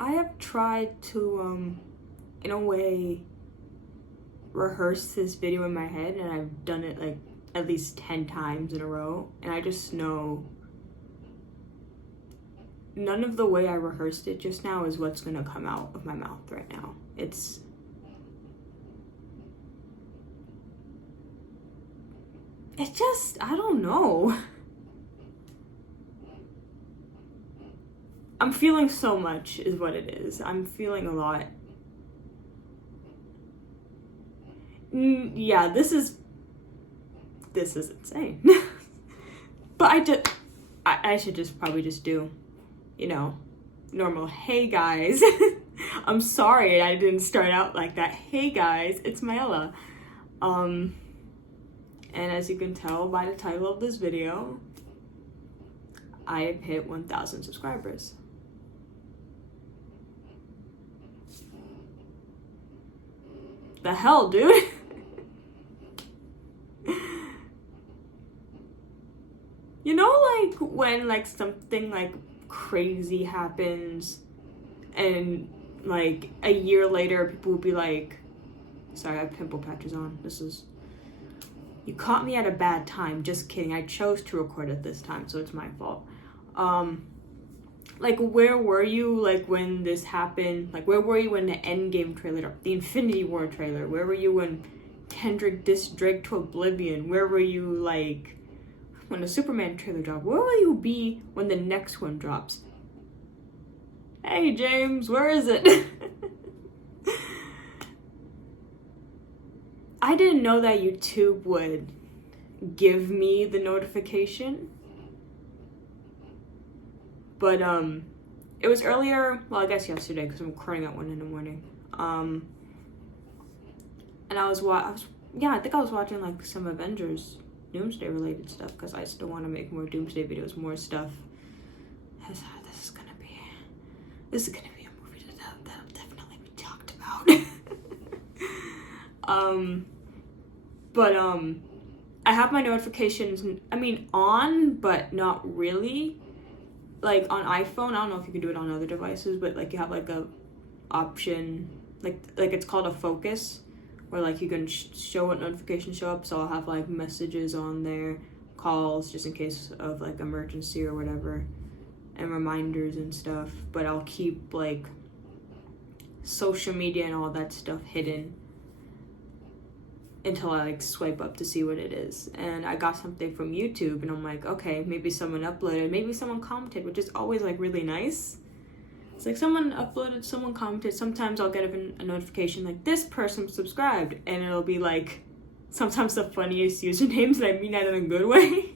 I have tried to, in a way, rehearse this video in my head, and I've done it like at least 10 times in a row, and I just know none of the way I rehearsed it just now is what's gonna come out of my mouth right now. It's just, I don't know. I'm feeling so much is what it is. I'm feeling a lot. Yeah, this is insane. But I should just probably just do, normal, hey guys. I'm sorry I didn't start out like that. Hey guys, it's Mayella. And as you can tell by the title of this video, I have hit 1,000 subscribers. The hell, dude? You know, like when like something like crazy happens and like a year later people will be like, sorry, I have pimple patches on. You caught me at a bad time. Just kidding. I chose to record it this time, so it's my fault. Like, where were you, like, when this happened? Like, where were you when the Endgame trailer dropped? The Infinity War trailer? Where were you when Kendrick dissed Drake to oblivion? Where were you, like, when the Superman trailer dropped? Where will you be when the next one drops? Hey, James, where is it? I didn't know that YouTube would give me the notification. But, it was earlier, well, I guess yesterday, because I'm recording at 1 in the morning. And I think I was watching, like, some Avengers Doomsday related stuff, because I still want to make more Doomsday videos, more stuff. This is gonna be a movie that'll definitely be talked about. I have my notifications, on, but not really. Like, on iPhone, I don't know if you can do it on other devices, but, like, you have, like, a option, like it's called a focus, where, like, you can show what notifications show up, so I'll have, like, messages on there, calls, just in case of, like, emergency or whatever, and reminders and stuff, but I'll keep, like, social media and all that stuff hidden until I, like, swipe up to see what it is. And I got something from YouTube, and I'm like, okay, maybe someone uploaded, maybe someone commented, which is always, like, really nice. It's like, someone uploaded, someone commented. Sometimes I'll get a notification like, this person subscribed, and it'll be, like, sometimes the funniest usernames, and I mean that in a good way.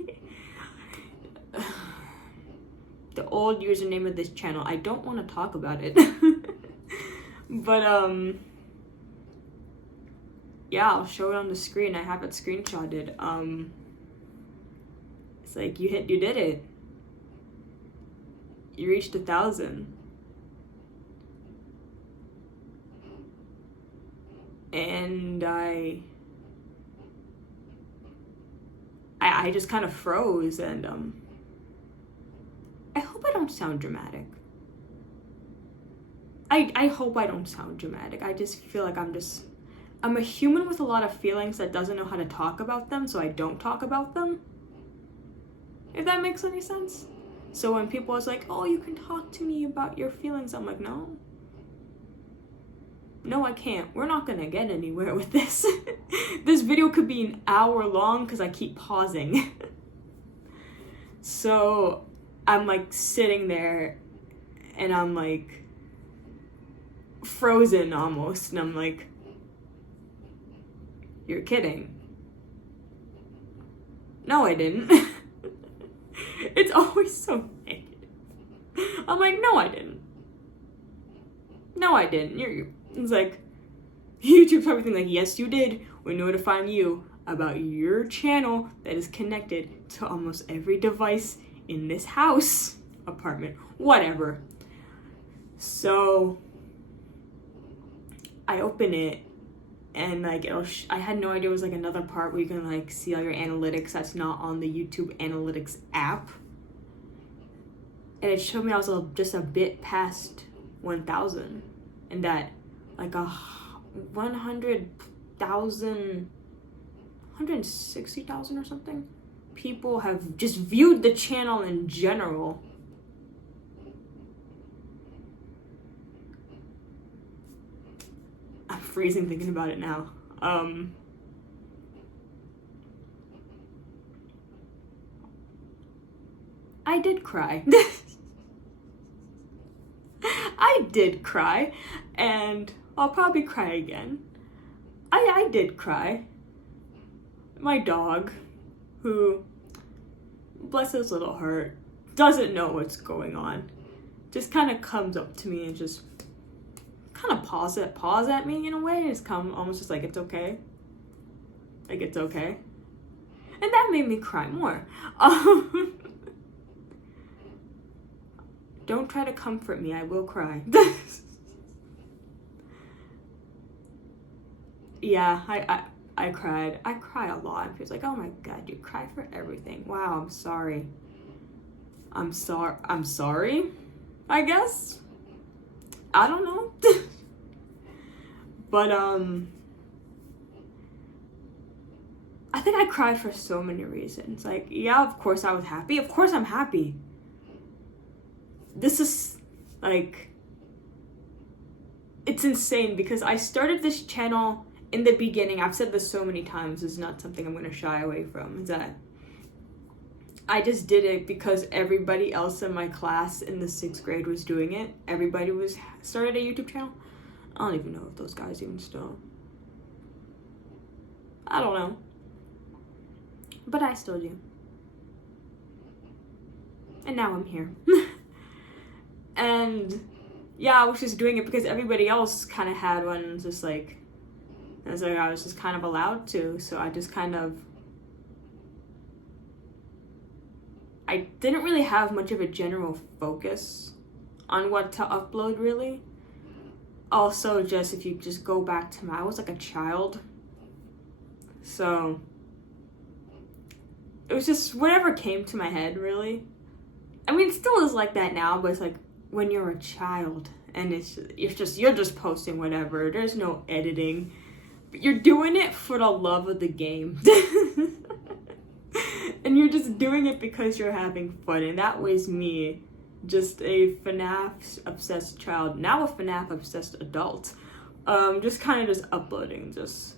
The old username of this channel, I don't want to talk about it. But, yeah, I'll show it on the screen. I have it screenshotted. It's like, you did it. You reached 1,000. And I just kind of froze, and I hope I don't sound dramatic. I hope I don't sound dramatic. I just feel like I'm a human with a lot of feelings that doesn't know how to talk about them, so I don't talk about them. If that makes any sense. So when people was like, oh, you can talk to me about your feelings, I'm like, no. No, I can't. We're not gonna get anywhere with this. This video could be an hour long because I keep pausing. So I'm like sitting there and I'm like frozen almost, and I'm like, you're kidding. No, I didn't. It's always so negative. I'm like, no, I didn't. No, I didn't. It's like, YouTube's everything like, yes, you did. We're notifying you about your channel that is connected to almost every device in this house, apartment, whatever. So I open it, and like I had no idea it was like another part where you can like see all your analytics that's not on the YouTube Analytics app. And it showed me I was just a bit past 1,000, and that like 100,000, 160,000 or something people have just viewed the channel in general. I'm freezing thinking about it now. I did cry. I did cry, and I'll probably cry again. I did cry. My dog, who, bless his little heart, doesn't know what's going on, just kind of comes up to me and just kind of paws at me in a way. It's almost just like, it's okay. Like, it's okay. And that made me cry more. Don't try to comfort me, I will cry. Yeah, I cried. I cry a lot. People's like, oh my god, you cry for everything. Wow, I'm sorry. I'm sorry, I guess. I don't know. But I think I cried for so many reasons. Like, yeah, of course I was happy. Of course I'm happy. This is like, it's insane because I started this channel in the beginning. I've said this so many times, it's not something I'm going to shy away from, is that I just did it because everybody else in my class in the 6th grade was doing it. Everybody started a YouTube channel. I don't even know if those guys even still. I don't know. But I still do. And now I'm here. And yeah, I was just doing it because everybody else kind of had one, just like, I was just kind of allowed to, so I just kind of, I didn't really have much of a general focus on what to upload, really. Also, just if you just go back to I was like a child, so it was just whatever came to my head, really. I mean, it still is like that now, but it's like when you're a child and you're just posting whatever. There's no editing. But you're doing it for the love of the game. And you're just doing it because you're having fun. And that was me, just a FNAF obsessed child, now a FNAF obsessed adult. Just kind of just uploading just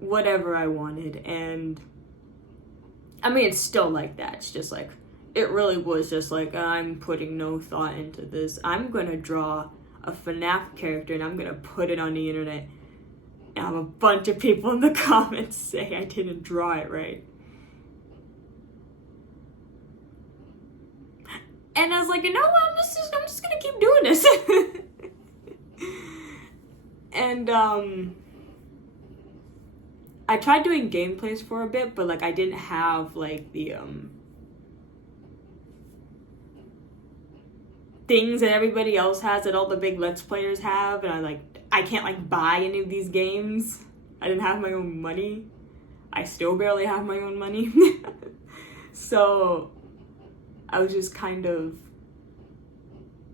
whatever I wanted. And I mean, it's still like that. It's just like, it really was just like, I'm putting no thought into this. I'm gonna draw a FNAF character and I'm gonna put it on the internet and have a bunch of people in the comments say I didn't draw it right. And I was like, you know what, I'm just gonna keep doing this. And I tried doing gameplays for a bit, but like I didn't have like the things that everybody else has, that all the big Let's Players have, and I can't like buy any of these games. I didn't have my own money. I still barely have my own money. So I was just kind of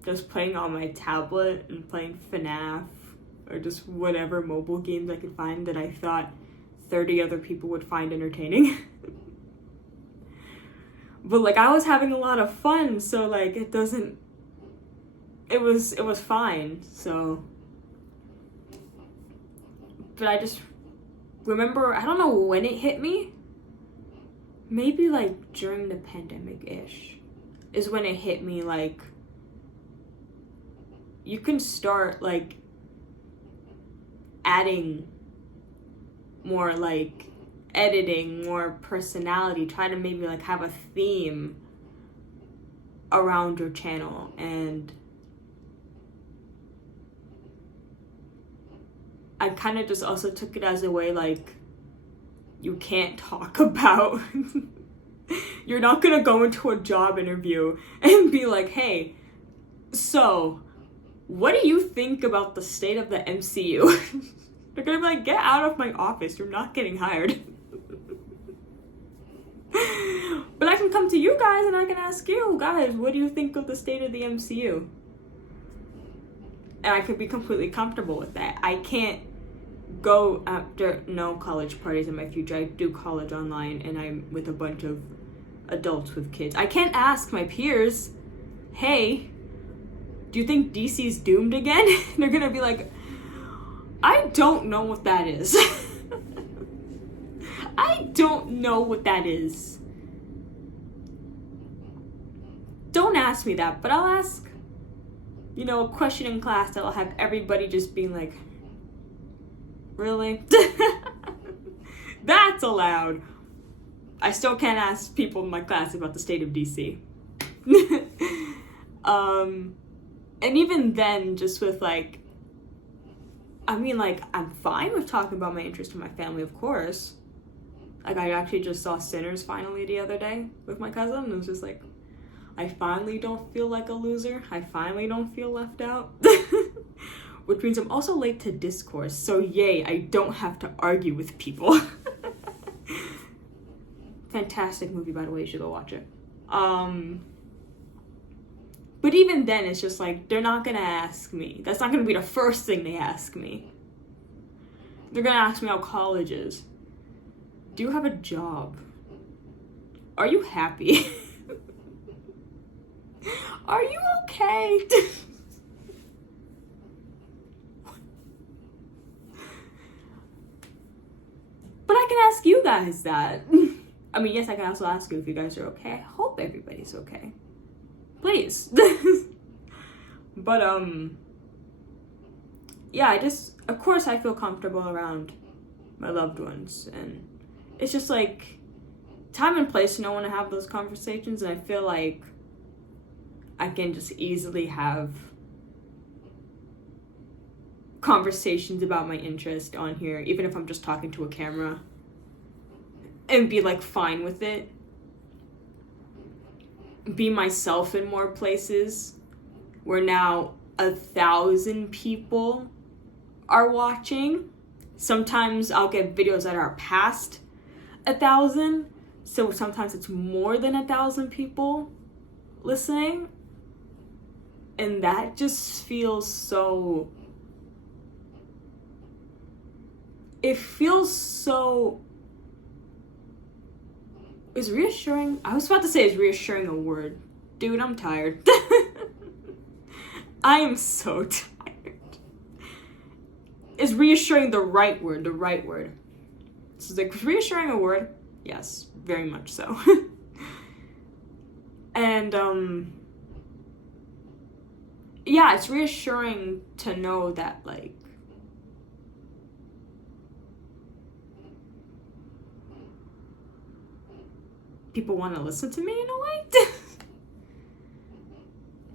just playing on my tablet and playing FNAF or just whatever mobile games I could find that I thought 30 other people would find entertaining. But like I was having a lot of fun, so like it was fine. So, but I just remember, I don't know when it hit me, maybe like during the pandemic-ish is when it hit me, like you can start like adding more like editing, more personality, try to maybe like have a theme around your channel. And I kind of just also took it as a way like you can't talk about you're not gonna go into a job interview and be like, hey, so what do you think about the state of the MCU? They're gonna be like, get out of my office, you're not getting hired. But I can come to you guys and I can ask you guys, what do you think of the state of the MCU? And I could be completely comfortable with that. I can't go after no college parties in my future. I do college online and I'm with a bunch of adults with kids. I can't ask my peers, hey, do you think DC's doomed again? They're gonna be like, I don't know what that is. I don't know what that is. Don't ask me that, but I'll ask, a question in class that'll have everybody just being like, really? That's allowed. I still can't ask people in my class about the state of DC. And even then, just with I'm fine with talking about my interest in my family, of course. I actually just saw Sinners finally the other day with my cousin, and it was just like, I finally don't feel like a loser. I finally don't feel left out. Which means I'm also late to discourse, so yay, I don't have to argue with people. Fantastic movie, by the way, you should go watch it. But even then, it's just they're not gonna ask me. That's not gonna be the first thing they ask me. They're gonna ask me how college is. Do you have a job? Are you happy? Are you okay? But I can ask you guys that. I mean, yes, I can also ask you if you guys are okay. I hope everybody's okay. Please. But, yeah, of course I feel comfortable around my loved ones. And it's just time and place to know when to have those conversations. And I feel like I can just easily have conversations about my interest on here, even if I'm just talking to a camera, and be fine with it. Be myself in more places where now 1,000 people are watching. Sometimes I'll get videos that are past 1,000, so sometimes it's more than 1,000 people listening. And that just feels so... It feels so... Is reassuring... I was about to say is reassuring a word. Dude, I'm tired. I am so tired. Is reassuring the right word? The right word. So is reassuring a word? Yes, very much so. And, yeah, it's reassuring to know that, people want to listen to me in a way.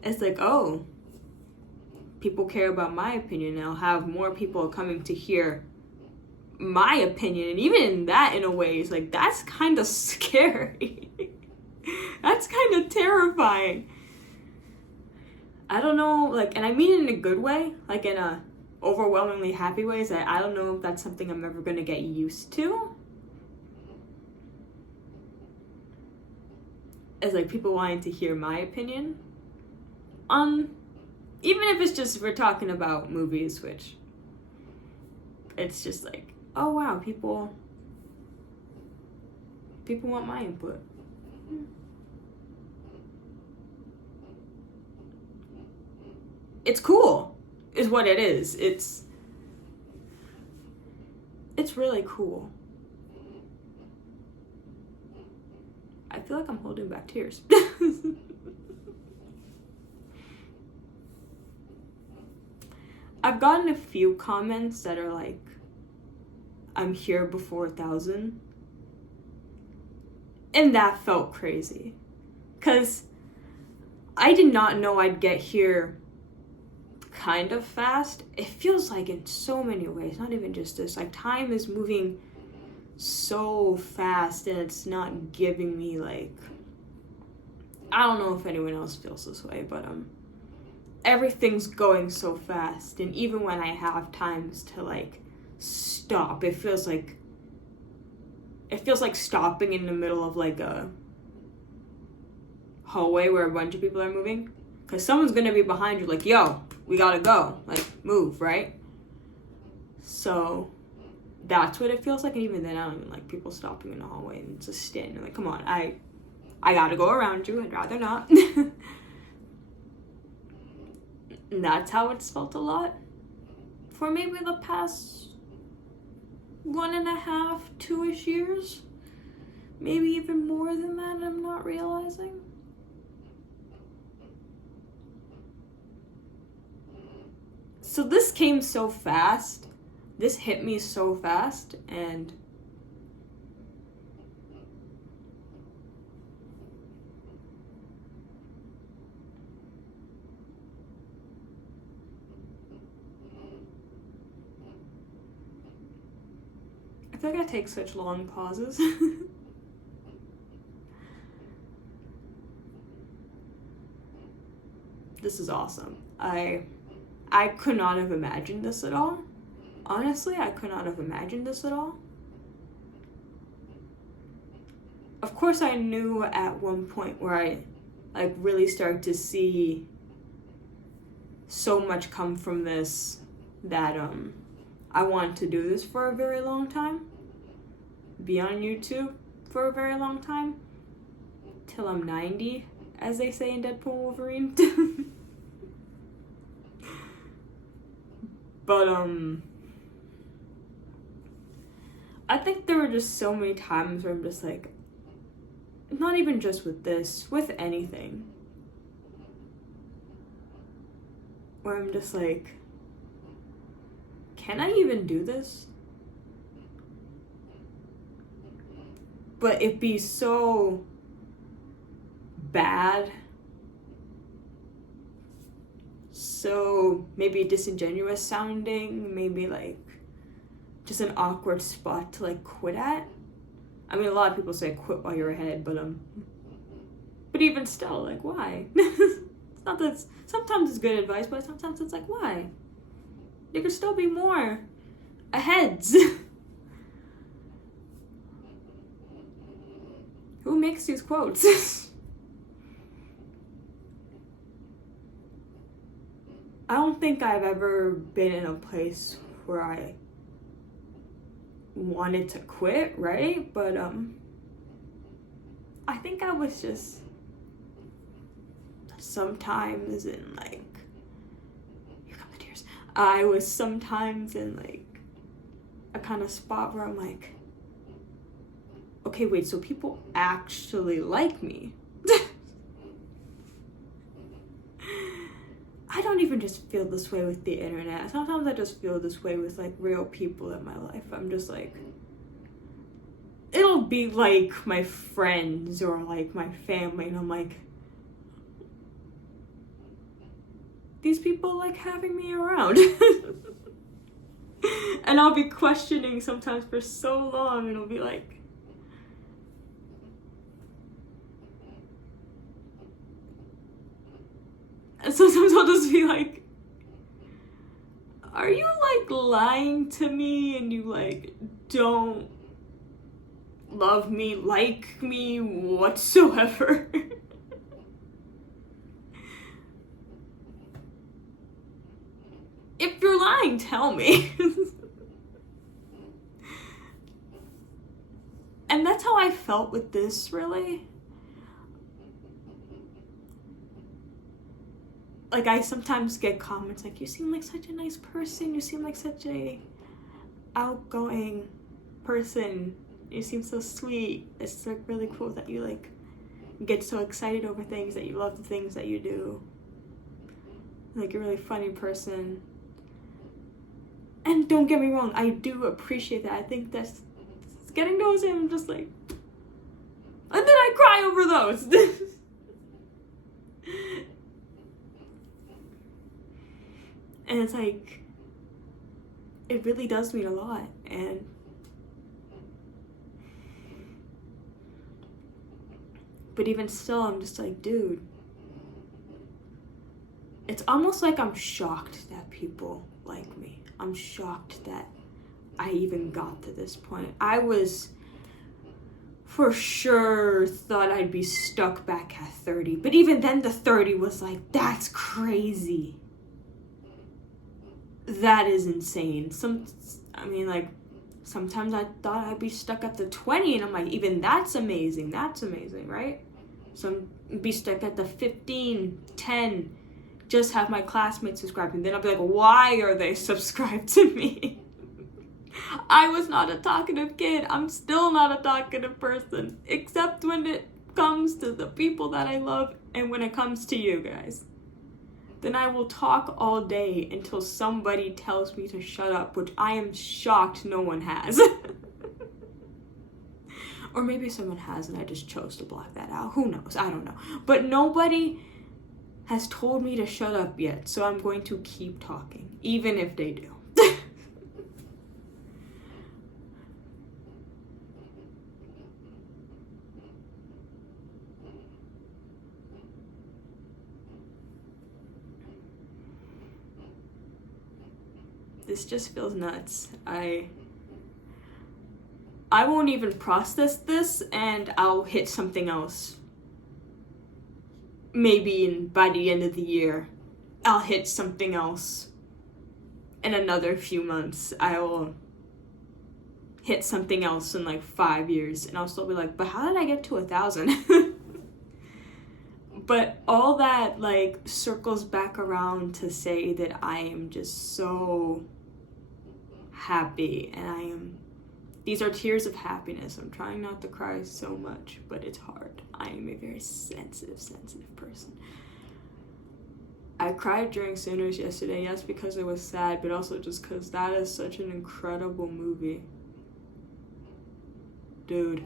It's oh, people care about my opinion, and I'll have more people coming to hear my opinion. And even in that, in a way, it's that's kind of scary. That's kind of terrifying. I don't know, and I mean it in a good way, in a overwhelmingly happy way, is that I don't know if that's something I'm ever going to get used to. As people wanting to hear my opinion on, even if it's just we're talking about movies, which it's just oh wow, people want my input. It's cool, is what it is. It's really cool. I feel like I'm holding back tears. I've gotten a few comments that are I'm here before 1,000. And that felt crazy. 'Cause I did not know I'd get here kind of fast. It feels in so many ways, not even just this. Time is moving so fast, and it's not giving me I don't know if anyone else feels this way, but everything's going so fast, and even when I have times to stop, it feels like stopping in the middle of a hallway where a bunch of people are moving, because someone's gonna be behind you yo, we gotta go, like, move, right? So that's what it feels like. And even then, I don't even like people stopping in the hallway and just standing, like, come on, I gotta go around you, I'd rather not. And that's how it's felt a lot for maybe the past 1.5, 2-ish years. Maybe even more than that, I'm not realizing. So this came so fast. This hit me so fast, and I feel like I take such long pauses. This is awesome. I could not have imagined this at all. Honestly, I could not have imagined this at all. Of course, I knew at one point where I like really started to see so much come from this that I wanted to do this for a very long time. Be on YouTube for a very long time. Till I'm 90, as they say in Deadpool & Wolverine. But I think there were just so many times where I'm just like, not even just with this, with anything, where I'm just like, can I even do this? But it'd be so bad, so maybe disingenuous sounding, maybe like just an awkward spot to like quit at. I mean, a lot of people say quit while you're ahead, but even still, like, why? It's not that sometimes it's good advice, but sometimes it's like, why? There could still be more aheads. Who makes these quotes? I don't think I've ever been in a place where I wanted to quit, right? But I think I was just sometimes in like, here come the tears. I was sometimes in like a kind of spot where I'm like, okay, wait, so people actually like me. I don't even just feel this way with the internet. Sometimes I just feel this way with like real people in my life. I'm just like, it'll be like my friends or like my family, and I'm like, these people like having me around. And I'll be questioning sometimes for so long, and it'll be like, and sometimes I'll just be like, are you like lying to me and you like don't love me, like me whatsoever? If you're lying, tell me. And that's how I felt with this, really. Like, I sometimes get comments like, you seem like such a nice person, you seem like such a outgoing person, you seem so sweet. It's like really cool that you like get so excited over things, that you love the things that you do. Like, you're a really funny person. And don't get me wrong, I do appreciate that. I think that's getting those in, I'm just like, and then I cry over those. And it's like, it really does mean a lot. And but even still, I'm just like, dude, it's almost like I'm shocked that people like me. I'm shocked that I even got to this point. I was for sure thought I'd be stuck back at 30. But even then the 30 was like, that's crazy. that is insane. Like, sometimes I thought I'd be stuck at the 20, and I'm like, even that's amazing. That's amazing, right? Be stuck at the 15, 10, just have my classmates subscribe, and then I'll be like, why are they subscribed to me? I was not a talkative kid. I'm still not a talkative person, except when it comes to the people that I love and when it comes to you guys. Then I will talk all day until somebody tells me to shut up, which I am shocked no one has. Or maybe someone has and I just chose to block that out. Who knows? I don't know. But nobody has told me to shut up yet, so I'm going to keep talking, even if they do. This just feels nuts. I won't even process this, and I'll hit something else. Maybe by the end of the year, I'll hit something else. In another few months, I will hit something else in like 5 years, and I'll still be like, but how did I get to 1,000? But all that like circles back around to say that I am just so happy, and these are tears of happiness. I'm trying not to cry so much, but it's hard. I am a very sensitive person. I cried during Sinners yesterday, yes, because it was sad, but also just because that is such an incredible movie. Dude.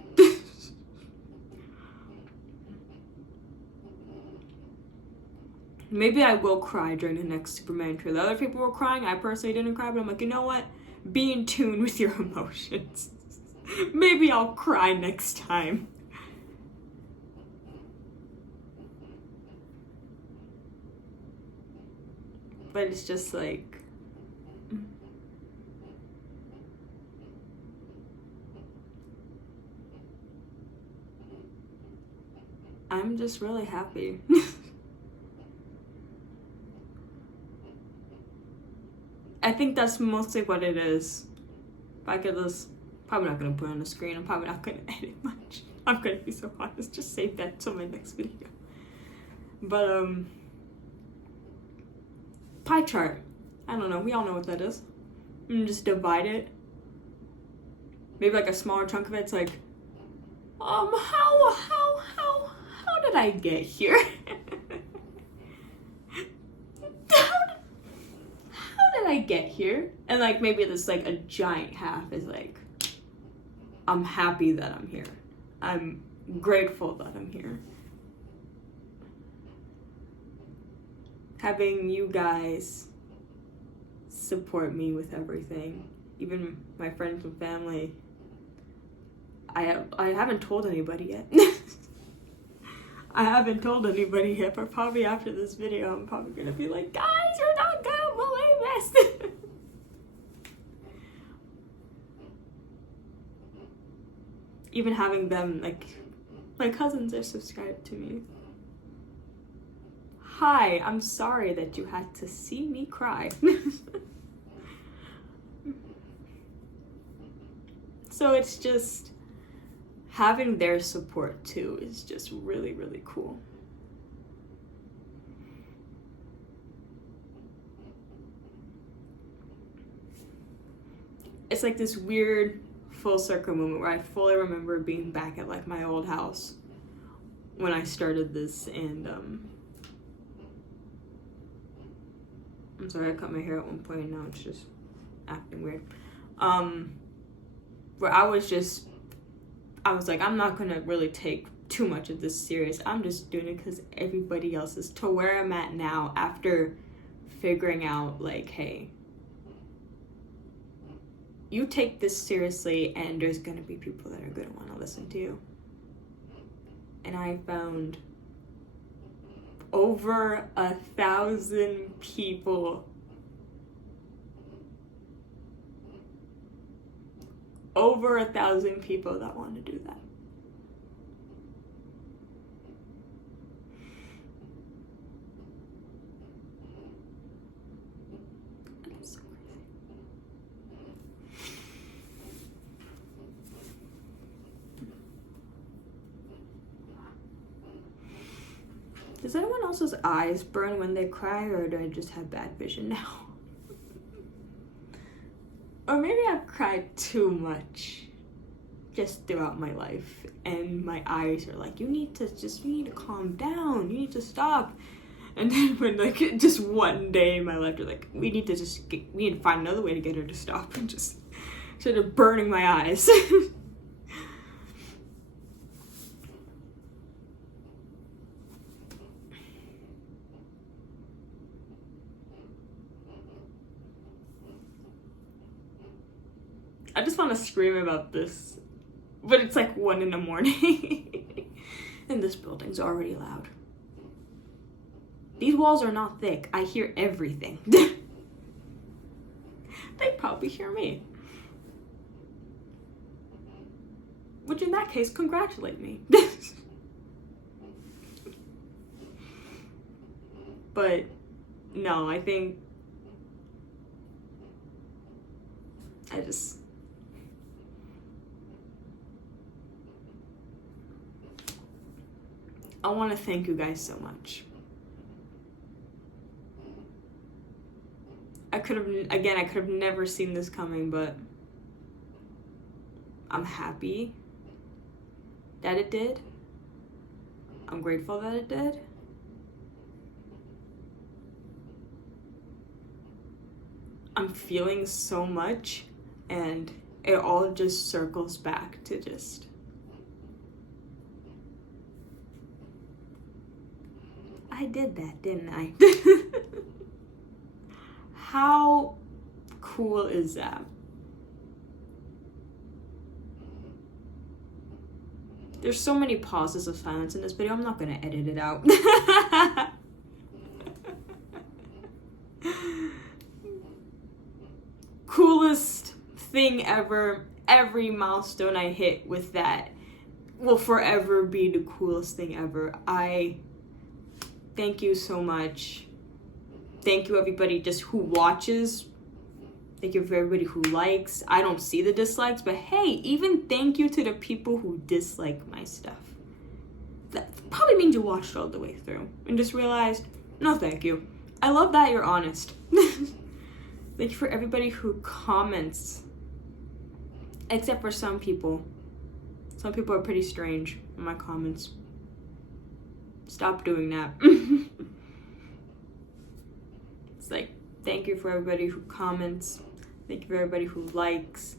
Maybe I will cry during the next Superman trailer. Other people were crying. I personally didn't cry, but I'm like, you know what? Be in tune with your emotions. Maybe I'll cry next time. But it's just like... I'm just really happy. I think that's mostly what it is. If I could just... Probably not going to put it on the screen. I'm probably not going to edit much. I'm going to be so honest. Just save that till my next video. But, pie chart. I don't know. We all know what that is. And just divide it. Maybe like a smaller chunk of it's like, how did I get here? How did I get here? And like maybe this like a giant half is like, I'm happy that I'm here. I'm grateful that I'm here. Having you guys support me with everything, even my friends and family. I haven't told anybody yet. I haven't told anybody yet, but probably after this video, I'm probably gonna be like, guys, you're not gonna believe this. Even having them, like, my cousins are subscribed to me. Hi, I'm sorry that you had to see me cry. So it's just, having their support too is just really, really cool. It's like this weird full circle moment where I fully remember being back at like my old house when I started this, and I'm sorry, I cut my hair at one point and now it's just acting weird. Where I was like, I'm not gonna really take too much of this serious. I'm just doing it because everybody else is. To where I'm at now after figuring out like, hey, you take this seriously and there's gonna be people that are gonna wanna listen to you. And I found over 1,000 people. Over 1,000 people that want to do that. And I'm so grateful. Does anyone else's eyes burn when they cry, or do I just have bad vision now? Or maybe I've cried too much just throughout my life, and my eyes are like, you need to calm down, you need to stop. And then when like just one day in my life, they're like, we need to find another way to get her to stop, and just started burning my eyes. I just want to scream about this, but it's like 1 a.m. and this building's already loud. These walls are not thick. I hear everything. They probably hear me. Which in that case, congratulate me. But no, I think I want to thank you guys so much. I could have never seen this coming, but I'm happy that it did. I'm grateful that it did. I'm feeling so much, and it all just circles back to just I did that, didn't I? How cool is that? There's so many pauses of silence in this video, I'm not gonna edit it out. Coolest thing ever. Every milestone I hit with that will forever be the coolest thing ever. I thank you so much. Thank you everybody just who watches. Thank you for everybody who likes. I don't see the dislikes, but hey, even thank you to the people who dislike my stuff. That probably means you watched all the way through and just realized, no thank you. I love that you're honest. Thank you for everybody who comments. Except for some people. Some people are pretty strange in my comments. Stop doing that. It's like, thank you for everybody who comments. Thank you for everybody who likes.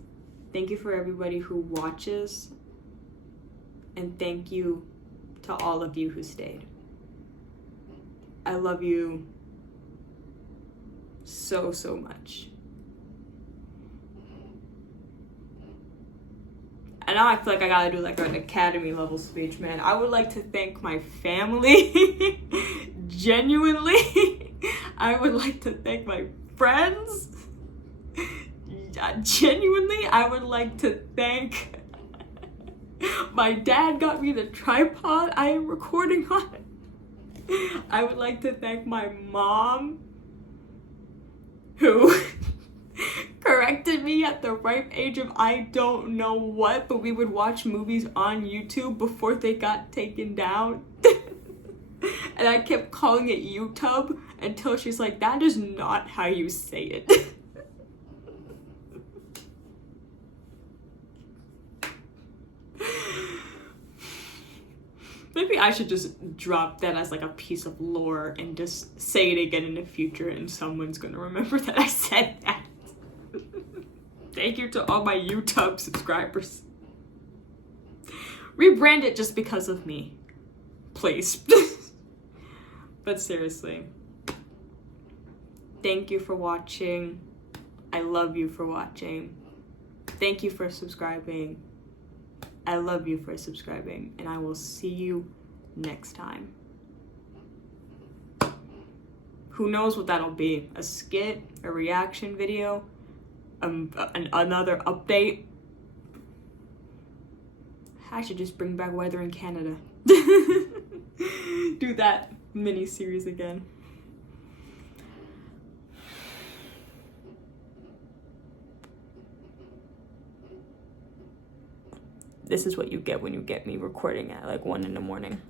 Thank you for everybody who watches. And thank you to all of you who stayed. I love you so, so much. And now I feel like I gotta do like an academy level speech, man. I would like to thank my family. Genuinely. I would like to thank my friends. Genuinely, I would like to thank my dad got me the tripod I am recording on. I would like to thank my mom who corrected me at the ripe age of I don't know what, but we would watch movies on YouTube before they got taken down. And I kept calling it YouTube until she's like, that is not how you say it. Maybe I should just drop that as like a piece of lore and just say it again in the future and someone's gonna remember that I said that. Thank you to all my YouTube subscribers. Rebrand it just because of me. Please. But seriously. Thank you for watching. I love you for watching. Thank you for subscribing. I love you for subscribing. And I will see you next time. Who knows what that'll be? A skit? A reaction video? Another update? I should just bring back weather in Canada. Do that mini series again. This is what you get when you get me recording at like 1 a.m.